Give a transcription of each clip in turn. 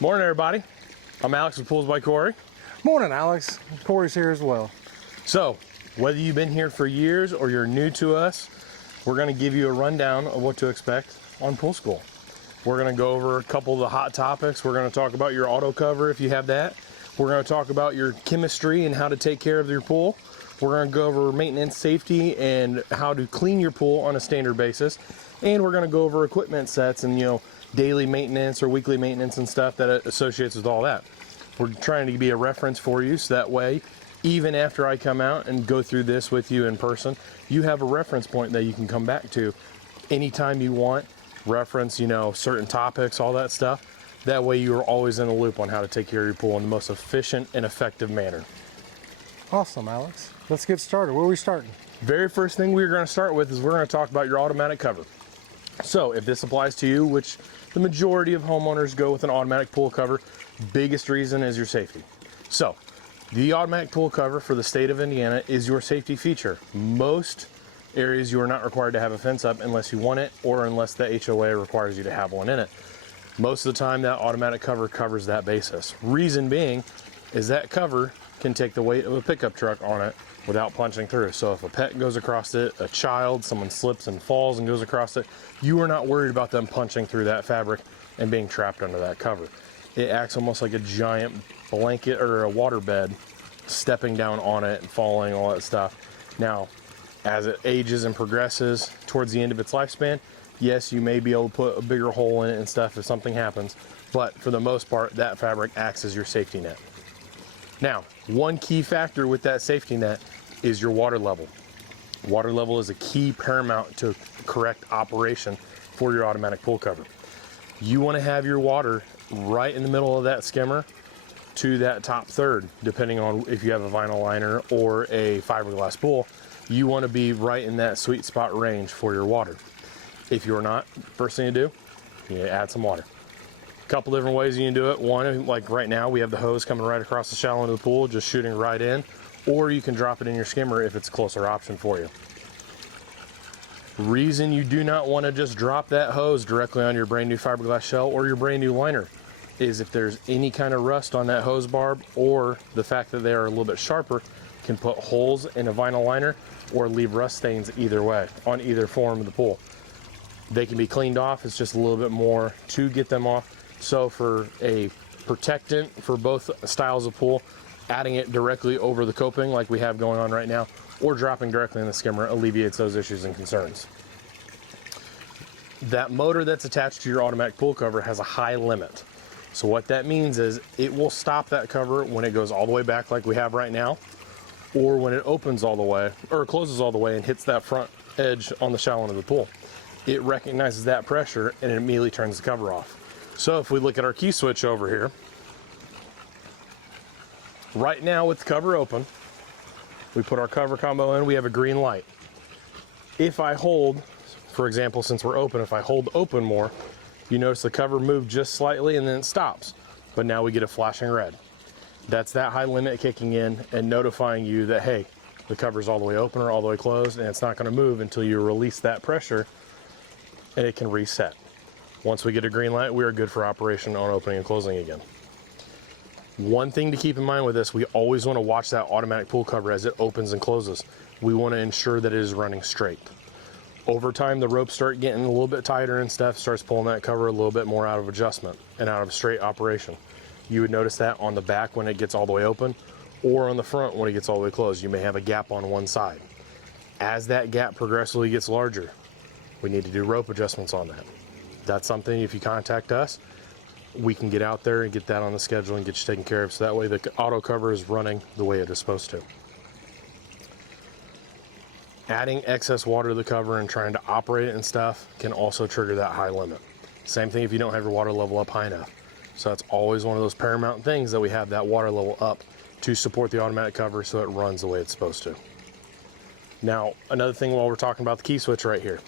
Morning, everybody. I'm Alex with Pools by Cory. Morning, Alex. Cory's here as well. So, whether you've been here for years or you're new to us, we're going to give you a rundown of what to expect on pool school. We're going to go over a couple of the hot topics. We're going to talk about your auto cover if you have that. We're going to talk about your chemistry and how to take care of your pool. We're going to go over maintenance, safety, and how to clean your pool on a standard basis. And we're going to go over equipment sets and, daily maintenance or weekly maintenance and stuff that associates with all that. We're trying to be a reference for you so that way, even after I come out and go through this with you in person, you have a reference point that you can come back to anytime you want, reference, certain topics, all that stuff. That way you're always in the loop on how to take care of your pool in the most efficient and effective manner. Awesome, Alex. Let's get started. Where are we starting? Very first thing we're going to start with is we're going to talk about your automatic cover. So if this applies to you, which the majority of homeowners go with an automatic pool cover, biggest reason is your safety. So the automatic pool cover for the state of Indiana is your safety feature. Most areas you are not required to have a fence up unless you want it or unless the HOA requires you to have one in it. Most of the time that automatic cover covers that basis. Reason being is that cover can take the weight of a pickup truck on it without punching through. So if a pet goes across it, a child, someone slips and falls and goes across it, you are not worried about them punching through that fabric and being trapped under that cover. It acts almost like a giant blanket or a water bed, stepping down on it and falling, all that stuff. Now, as it ages and progresses towards the end of its lifespan, yes, you may be able to put a bigger hole in it and stuff if something happens, but for the most part, that fabric acts as your safety net. Now, one key factor with that safety net is your water level. Water level is a key paramount to correct operation for your automatic pool cover. You want to have your water right in the middle of that skimmer to that top third, depending on if you have a vinyl liner or a fiberglass pool. You want to be right in that sweet spot range for your water. If you're not, first thing to do, you need to add some water. A couple different ways you can do it. One, like right now, we have the hose coming right across the shallow end of the pool, just shooting right in, or you can drop it in your skimmer if it's a closer option for you. Reason you do not want to just drop that hose directly on your brand new fiberglass shell or your brand new liner is if there's any kind of rust on that hose barb, or the fact that they are a little bit sharper can put holes in a vinyl liner or leave rust stains either way on either form of the pool. They can be cleaned off. It's just a little bit more to get them off. So for a protectant for both styles of pool, adding it directly over the coping like we have going on right now, or dropping directly in the skimmer alleviates those issues and concerns. That motor that's attached to your automatic pool cover has a high limit. So what that means is it will stop that cover when it goes all the way back like we have right now, or when it opens all the way, or closes all the way and hits that front edge on the shallow end of the pool. It recognizes that pressure and it immediately turns the cover off. So if we look at our key switch over here, right now with the cover open, we put our cover combo in, we have a green light. If I hold, for example, since we're open, if I hold open more, you notice the cover moved just slightly and then it stops. But now we get a flashing red. That's that high limit kicking in and notifying you that, hey, the cover's all the way open or all the way closed, and it's not going to move until you release that pressure and it can reset. Once we get a green light, we are good for operation on opening and closing again. One thing to keep in mind with this, we always want to watch that automatic pool cover as it opens and closes. We want to ensure that it is running straight. Over time, the ropes start getting a little bit tighter and stuff, starts pulling that cover a little bit more out of adjustment and out of straight operation. You would notice that on the back when it gets all the way open, or on the front when it gets all the way closed. You may have a gap on one side. As that gap progressively gets larger, we need to do rope adjustments on that. That's something, if you contact us, we can get out there and get that on the schedule and get you taken care of, so that way the auto cover is running the way it is supposed to. Adding excess water to the cover and trying to operate it and stuff can also trigger that high limit. Same thing if you don't have your water level up high enough. So that's always one of those paramount things, that we have that water level up to support the automatic cover so it runs the way it's supposed to. Now, another thing while we're talking about the key switch right here.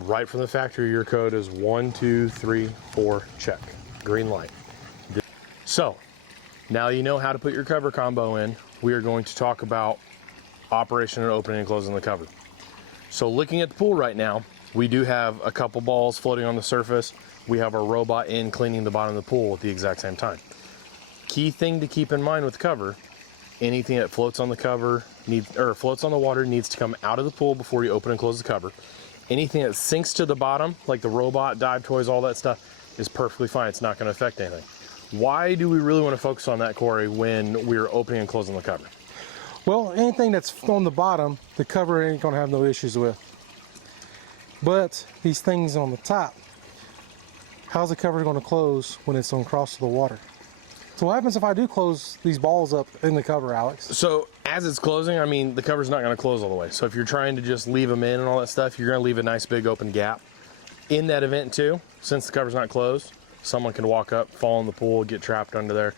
Right from the factory, your code is 1, 2, 3, 4, check. Green light. So, now you know how to put your cover combo in, we are going to talk about operation and opening and closing the cover. So looking at the pool right now, we do have a couple balls floating on the surface. we have our robot in cleaning the bottom of the pool at the exact same time. Key thing to keep in mind with the cover, anything that floats on the cover floats on the water needs to come out of the pool before you open and close the cover. Anything that sinks to the bottom, like the robot, dive toys, all that stuff, is perfectly fine. It's not going to affect anything. Why do we really want to focus on that, Corey, when we're opening and closing the cover? Well, anything that's on the bottom, the cover ain't gonna have no issues with. But these things on the top, how's the cover gonna close when it's on cross to the water? So what happens if I do close these balls up in the cover, Alex? So as it's closing, I mean, the cover's not going to close all the way. So if you're trying to just leave them in and all that stuff, you're going to leave a nice big open gap. In that event too, since the cover's not closed, someone can walk up, fall in the pool, get trapped under there.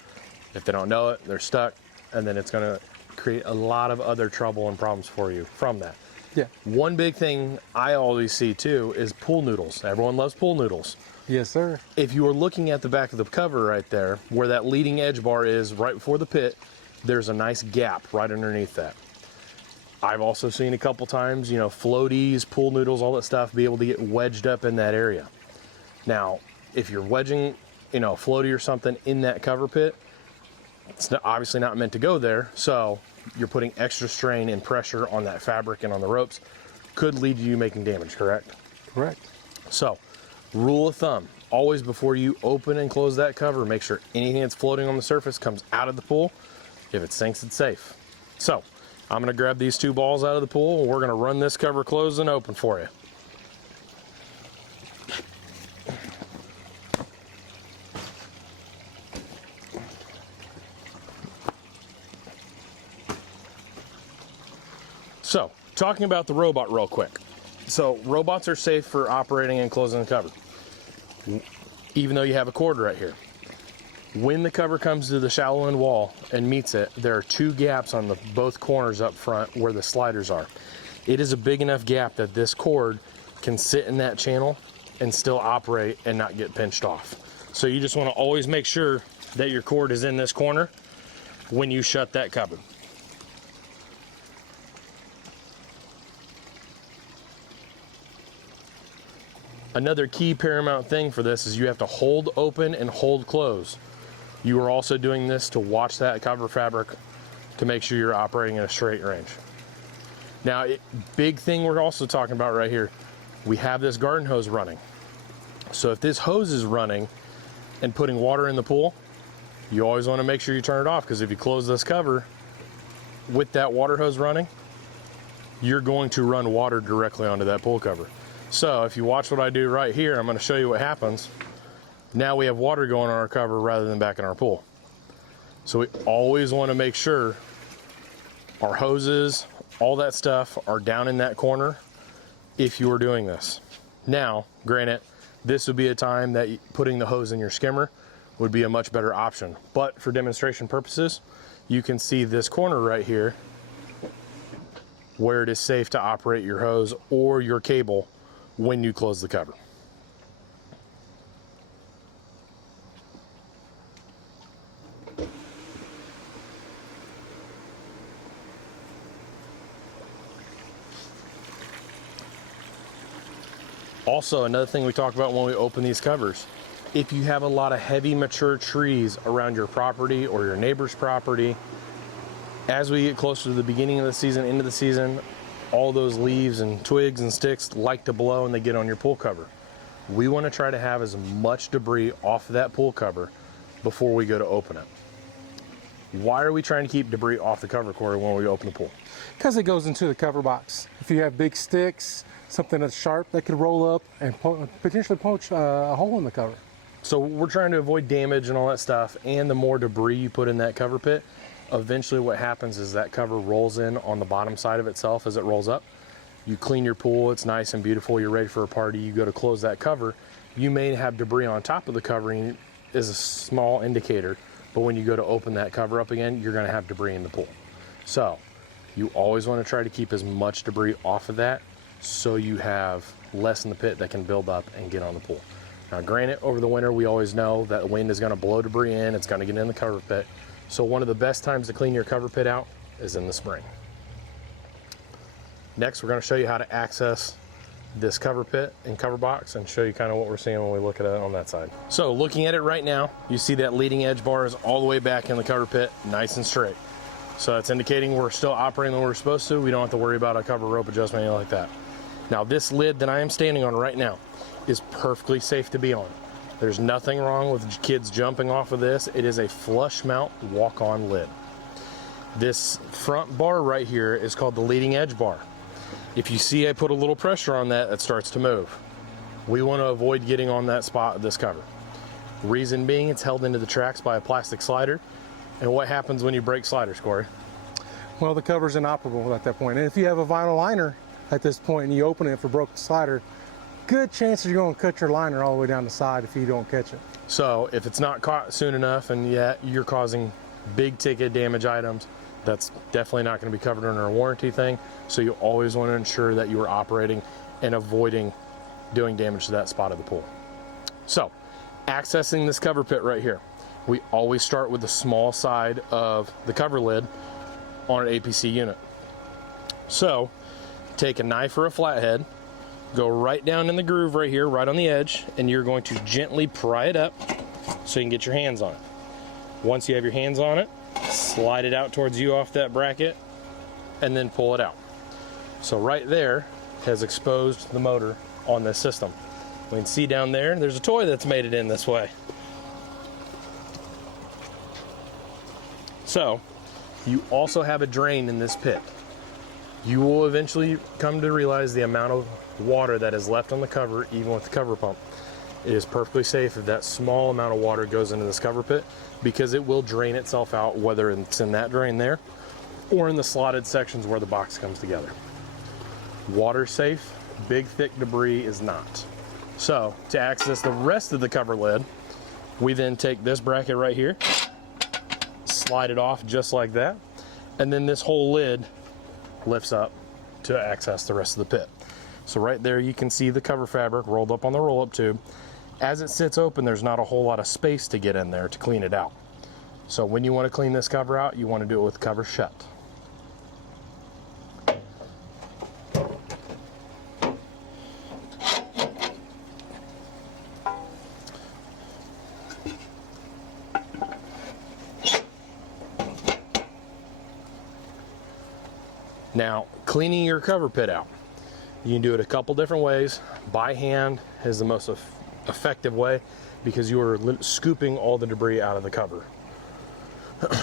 If they don't know it, they're stuck, and then it's going to create a lot of other trouble and problems for you from that. Yeah. One big thing I always see too is pool noodles. Everyone loves pool noodles. Yes, sir. If you are looking at the back of the cover right there, where that leading edge bar is right before the pit, there's a nice gap right underneath that. I've also seen a couple times, floaties, pool noodles, all that stuff, be able to get wedged up in that area. Now, if you're wedging, a floaty or something in that cover pit, it's obviously not meant to go there, so you're putting extra strain and pressure on that fabric and on the ropes. Could lead to you making damage, correct? Correct. So, rule of thumb, always before you open and close that cover, make sure anything that's floating on the surface comes out of the pool. If it sinks, it's safe. So, I'm gonna grab these two balls out of the pool and we're gonna run this cover closed and open for you. So, talking about the robot real quick. So, robots are safe for operating and closing the cover, even though you have a cord right here. When the cover comes to the shallow end wall and meets it, there are two gaps on both corners up front where the sliders are. It is a big enough gap that this cord can sit in that channel and still operate and not get pinched off. So you just want to always make sure that your cord is in this corner when you shut that cover. Another key paramount thing for this is you have to hold open and hold close. You are also doing this to watch that cover fabric to make sure you're operating in a straight range. Now, big thing we're also talking about right here, we have this garden hose running. So if this hose is running and putting water in the pool, you always want to make sure you turn it off, because if you close this cover with that water hose running, you're going to run water directly onto that pool cover. So if you watch what I do right here, I'm going to show you what happens. Now we have water going on our cover rather than back in our pool. So we always want to make sure our hoses, all that stuff are down in that corner if you are doing this. Now, granted, this would be a time that putting the hose in your skimmer would be a much better option. But for demonstration purposes, you can see this corner right here where it is safe to operate your hose or your cable when you close the cover. Also, another thing we talk about when we open these covers, if you have a lot of heavy mature trees around your property or your neighbor's property, as we get closer to the beginning of the season, into the season, all those leaves and twigs and sticks like to blow and they get on your pool cover. We want to try to have as much debris off of that pool cover before we go to open it. Why are we trying to keep debris off the cover, Corey, when we open the pool? Because it goes into the cover box. If you have big sticks, something that's sharp, that could roll up and potentially poach a hole in the cover. So we're trying to avoid damage and all that stuff, and the more debris you put in that cover pit, eventually what happens is that cover rolls in on the bottom side of itself as it rolls up. You clean your pool, it's nice and beautiful, you're ready for a party, you go to close that cover, you may have debris on top of the covering is a small indicator, but when you go to open that cover up again, you're gonna have debris in the pool. So you always wanna try to keep as much debris off of that so you have less in the pit that can build up and get on the pool. Now granted, over the winter, we always know that wind is gonna blow debris in, it's gonna get in the cover pit. So one of the best times to clean your cover pit out is in the spring. Next, we're going to show you how to access this cover pit and cover box and show you kind of what we're seeing when we look at it on that side. So looking at it right now, you see that leading edge bar is all the way back in the cover pit, nice and straight. So that's indicating we're still operating the way we're supposed to. We don't have to worry about a cover rope adjustment, anything like that. Now this lid that I am standing on right now is perfectly safe to be on. There's nothing wrong with kids jumping off of this. It is a flush mount walk-on lid. This front bar right here is called the leading edge bar. If you see I put a little pressure on that, it starts to move. We want to avoid getting on that spot of this cover. Reason being, it's held into the tracks by a plastic slider. And what happens when you break sliders, Corey? Well, the cover's inoperable at that point. And if you have a vinyl liner at this point and you open it for broken slider, good chance you're going to cut your liner all the way down the side if you don't catch it. So if it's not caught soon enough and yet you're causing big ticket damage items, that's definitely not going to be covered under a warranty thing. So you always want to ensure that you are operating and avoiding doing damage to that spot of the pool. So accessing this cover pit right here, we always start with the small side of the cover lid on an APC unit. So take a knife or a flathead, go right down in the groove right here, right on the edge, and you're going to gently pry it up so you can get your hands on it. Once you have your hands on it, slide it out towards you off that bracket and then pull it out. So right there has exposed the motor on this system. We can see down there's a toy that's made it in this way. So you also have a drain in this pit. You will eventually come to realize the amount of water that is left on the cover, even with the cover pump. It is perfectly safe if that small amount of water goes into this cover pit, because it will drain itself out, whether it's in that drain there or in the slotted sections where the box comes together. Water safe, big thick debris is not. So to access the rest of the cover lid, we then take this bracket right here, slide it off just like that, and then this whole lid lifts up to access the rest of the pit. So right there you can see the cover fabric rolled up on the roll-up tube. As it sits open, there's not a whole lot of space to get in there to clean it out. So when you want to clean this cover out, you want to do it with the cover shut. Now, cleaning your cover pit out, you can do it a couple different ways. By hand is the most effective way, because you are scooping all the debris out of the cover.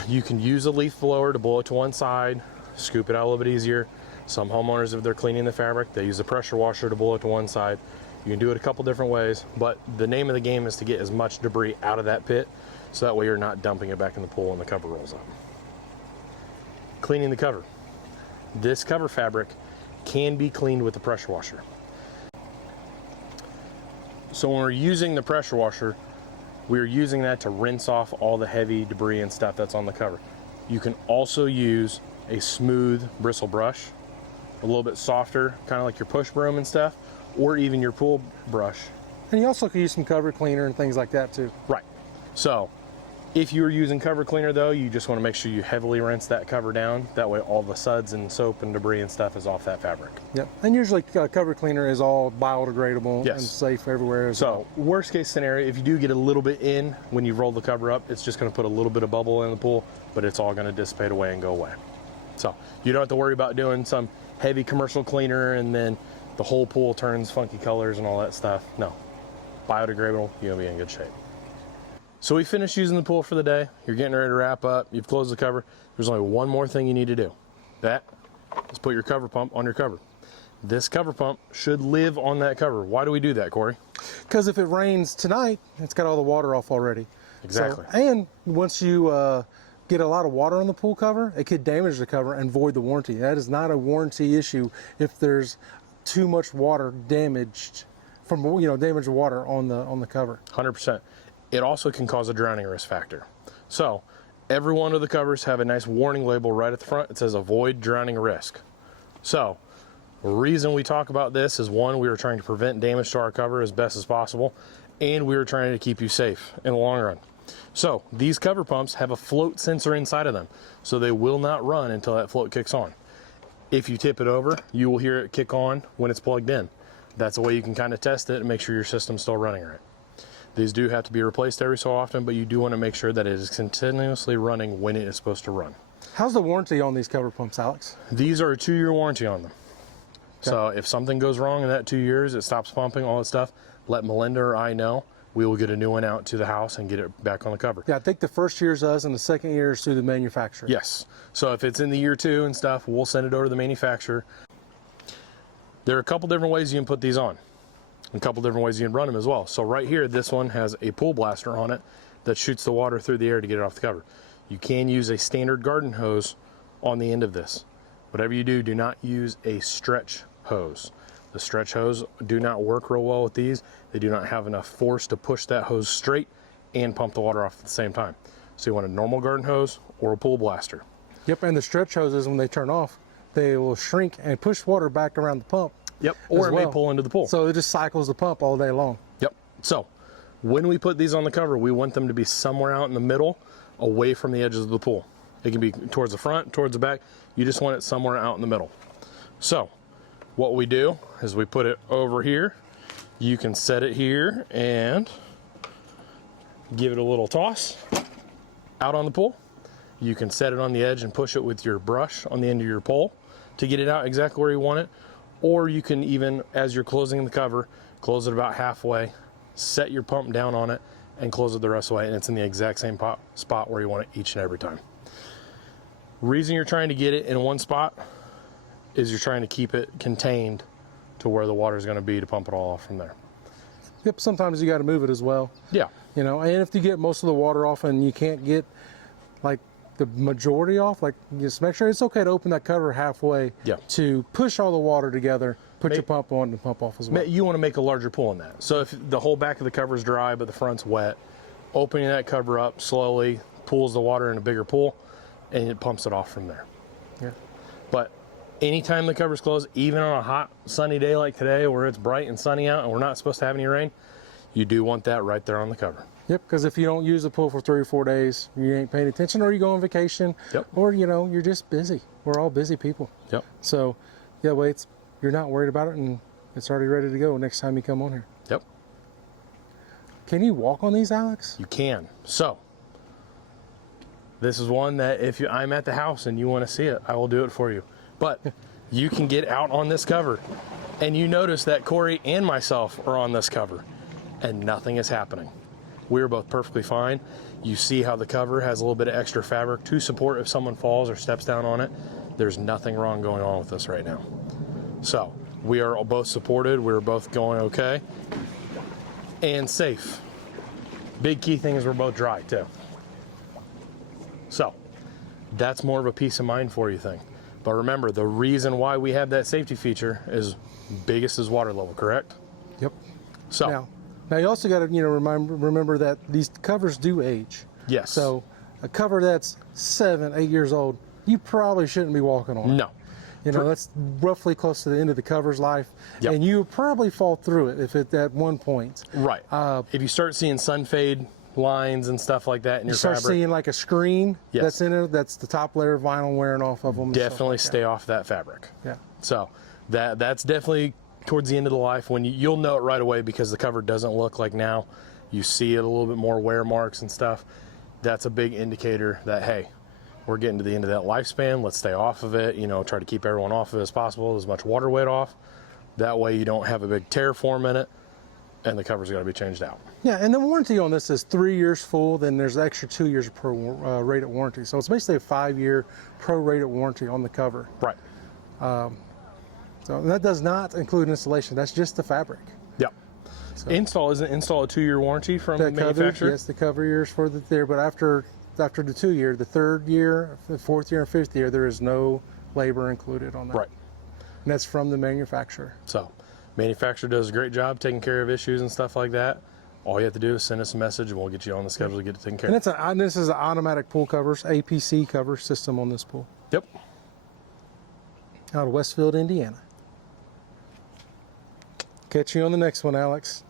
You can use a leaf blower to blow it to one side, scoop it out a little bit easier. Some homeowners, if they're cleaning the fabric, they use a pressure washer to blow it to one side. You can do it a couple different ways, but the name of the game is to get as much debris out of that pit, so that way you're not dumping it back in the pool and the cover rolls up. Cleaning the cover. This cover fabric can be cleaned with a pressure washer. So when we're using the pressure washer, we're using that to rinse off all the heavy debris and stuff that's on the cover. You can also use a smooth bristle brush, a little bit softer, kind of like your push broom and stuff, or even your pool brush. And you also could use some cover cleaner and things like that too. Right. So if you're using cover cleaner though, you just want to make sure you heavily rinse that cover down. That way all the suds and soap and debris and stuff is off that fabric. Yep. And usually cover cleaner is all biodegradable and safe everywhere. So worst case scenario, if you do get a little bit in when you roll the cover up, it's just going to put a little bit of bubble in the pool, but it's all going to dissipate away and go away. So you don't have to worry about doing some heavy commercial cleaner and then the whole pool turns funky colors and all that stuff. No. Biodegradable, you'll be in good shape. So we finished using the pool for the day. You're getting ready to wrap up. You've closed the cover. There's only one more thing you need to do. That is put your cover pump on your cover. This cover pump should live on that cover. Why do we do that, Corey? Because if it rains tonight, it's got all the water off already. Exactly. So, and once you get a lot of water on the pool cover, it could damage the cover and void the warranty. That is not a warranty issue if there's too much water damaged from, damaged water on the cover. 100%. It also can cause a drowning risk factor. So every one of the covers have a nice warning label right at the front. It says avoid drowning risk. So the reason we talk about this is, one, we are trying to prevent damage to our cover as best as possible, and we are trying to keep you safe in the long run. So these cover pumps have a float sensor inside of them, so they will not run until that float kicks on. If you tip it over, you will hear it kick on when it's plugged in. That's a way you can kind of test it and make sure your system's still running right. These do have to be replaced every so often, but you do want to make sure that it is continuously running when it is supposed to run. How's the warranty on these cover pumps, Alex? These are a 2-year warranty on them. Okay. So if something goes wrong in that 2 years, it stops pumping, all that stuff, let Melinda or I know. We will get a new one out to the house and get it back on the cover. Yeah, I think the first year's us and the second year is through the manufacturer. Yes. So if it's in the year 2 and stuff, we'll send it over to the manufacturer. There are a couple different ways you can put these on. A couple different ways you can run them as well. So right here, this one has a pool blaster on it that shoots the water through the air to get it off the cover. You can use a standard garden hose on the end of this. Whatever you do, do not use a stretch hose. The stretch hose do not work real well with these. They do not have enough force to push that hose straight and pump the water off at the same time. So you want a normal garden hose or a pool blaster. Yep, and the stretch hoses, when they turn off, they will shrink and push water back around the pump. Yep, or it may pull into the pool. So it just cycles the pump all day long. Yep. So when we put these on the cover, we want them to be somewhere out in the middle, away from the edges of the pool. It can be towards the front, towards the back. You just want it somewhere out in the middle. So what we do is we put it over here. You can set it here and give it a little toss out on the pool. You can set it on the edge and push it with your brush on the end of your pole to get it out exactly where you want it. Or you can even, as you're closing the cover, close it about halfway, set your pump down on it, and close it the rest of the way, and it's in the exact same spot where you want it each and every time. Reason you're trying to get it in one spot is you're trying to keep it contained to where the water is going to be to pump it all off from there. Yep, sometimes you got to move it as well. Yeah. You know, and if you get most of the water off and you can't get like the majority off, like just make sure it's okay to open that cover halfway to push all the water together, put your pump on and pump off as well. You want to make a larger pull in that. So if the whole back of the cover is dry but the front's wet, opening that cover up slowly pulls the water in a bigger pool and it pumps it off from there. Yeah. But anytime the cover's closed, even on a hot sunny day like today where it's bright and sunny out and we're not supposed to have any rain, you do want that right there on the cover. Yep, because if you don't use the pool for 3 or 4 days, you ain't paying attention, or you go on vacation, or you know, you're just busy. We're all busy people. Yep. So, yeah, wait, you're not worried about it, and it's already ready to go next time you come on here. Yep. Can you walk on these, Alex? You can. So, this is one that if I'm at the house and you want to see it, I will do it for you. But you can get out on this cover, and you notice that Cory and myself are on this cover, and nothing is happening. We're both perfectly fine. You see how the cover has a little bit of extra fabric to support if someone falls or steps down on it. There's nothing wrong going on with this right now. So we are both supported. We're both going okay and safe. Big key thing is we're both dry too. So that's more of a peace of mind for you thing. But remember, the reason why we have that safety feature is biggest is water level, correct? Yep. So now you also got to remember that these covers do age. yes. So a cover that's 7, 8 years old, you probably shouldn't be walking on it. No. You know, that's roughly close to the end of the cover's life, and you probably fall through it if it's at one point. Right. If you start seeing sun fade lines and stuff like that in your start fabric, seeing like a screen that's in it, that's the top layer of vinyl wearing off of them. definitely stay off that fabric. Yeah. So that's definitely towards the end of the life when you'll know it right away because the cover doesn't look like now. You see it a little bit more wear marks and stuff. That's a big indicator that, hey, we're getting to the end of that lifespan. Let's stay off of it. You know, try to keep everyone off of it as possible, as much water weight off. That way you don't have a big tear form in it and the cover's got to be changed out. Yeah, and the warranty on this is 3 years full, then there's the extra 2 years of pro-rated warranty. So it's basically a 5-year pro-rated warranty on the cover. Right. So that does not include installation. That's just the fabric. Yep. So, install a 2-year warranty from the manufacturer? Yes, the cover years for there, but after the 2 year, the 3rd year, the 4th year, and 5th year, there is no labor included on that. Right. And that's from the manufacturer. So, manufacturer does a great job taking care of issues and stuff like that. All you have to do is send us a message and we'll get you on the schedule to get it taken care of. And this is an automatic pool covers, APC cover system on this pool. Yep. Out of Westfield, Indiana. Catch you on the next one, Alex.